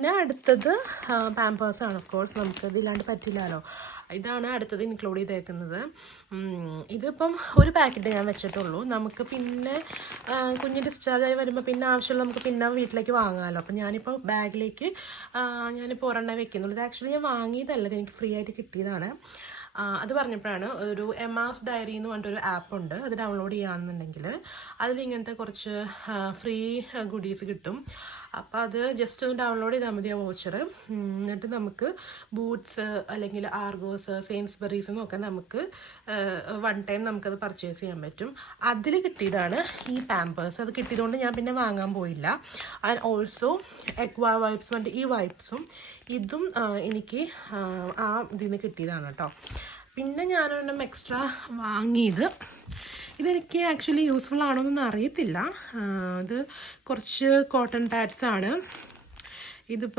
പിന്നെ അടുത്തത് പാമ്പേഴ്സാണ്. Of course നമുക്ക് ഇതില്ലാണ്ട് പറ്റില്ലല്ലോ. ഇതാണ് അടുത്തത് ഇൻക്ലൂഡ് ചെയ്തേക്കുന്നത്. ഇതിപ്പം ഒരു പാക്കറ്റ് ഞാൻ വെച്ചിട്ടുള്ളൂ. നമുക്ക് പിന്നെ കുഞ്ഞ് ഡിസ്ചാർജ് ആയി വരുമ്പോൾ പിന്നെ ആവശ്യമുള്ള നമുക്ക് പിന്നെ വീട്ടിലേക്ക് വാങ്ങാമല്ലോ. അപ്പം ഞാനിപ്പോൾ ബാഗിലേക്ക് ഞാനിപ്പോൾ ഒരെണ്ണം വെക്കുന്നുള്ളൂ. ഇത് ആക്ച്വലി ഞാൻ വാങ്ങിയതല്ല, ഇത് എനിക്ക് ഫ്രീ ആയിട്ട് കിട്ടിയതാണ്. അത് പറഞ്ഞപ്പോഴാണ് ഒരു എമാസ് ഡയറി എന്ന് പറഞ്ഞിട്ടൊരു ആപ്പുണ്ട്. അത് ഡൗൺലോഡ് ചെയ്യുകയാണെന്നുണ്ടെങ്കിൽ അതിലിങ്ങനത്തെ കുറച്ച് ഫ്രീ ഗുഡീസ് കിട്ടും. അപ്പോൾ അത് ജസ്റ്റ് ഒന്ന് ഡൗൺലോഡ് ചെയ്താൽ മതി ആ വോച്ചർ. എന്നിട്ട് നമുക്ക് ബൂട്ട്സ് അല്ലെങ്കിൽ ആർഗോസ്, സെയിൻസ്ബറീസ് എന്നൊക്കെ നമുക്ക് വൺ ടൈം നമുക്കത് പർച്ചേസ് ചെയ്യാൻ പറ്റും. അതിൽ കിട്ടിയതാണ് ഈ പാമ്പേഴ്സ്. അത് കിട്ടിയതുകൊണ്ട് ഞാൻ പിന്നെ വാങ്ങാൻ പോയില്ല. ആൻഡ് ഓൾസോ എക്വാ വൈപ്സ് പറഞ്ഞിട്ട് ഈ വൈപ്സും ഇതും എനിക്ക് ആ ഇതിൽ നിന്ന് കിട്ടിയതാണ് കേട്ടോ. പിന്നെ ഞാനൊരെണ്ണം എക്സ്ട്രാ വാങ്ങിയത്, ഇതെനിക്ക് ആക്ച്വലി യൂസ്ഫുൾ ആണോ എന്നൊന്നും അറിയത്തില്ല. ഇത് കുറച്ച് കോട്ടൺ പാഡ്സ് ആണ്. ഇതിപ്പോൾ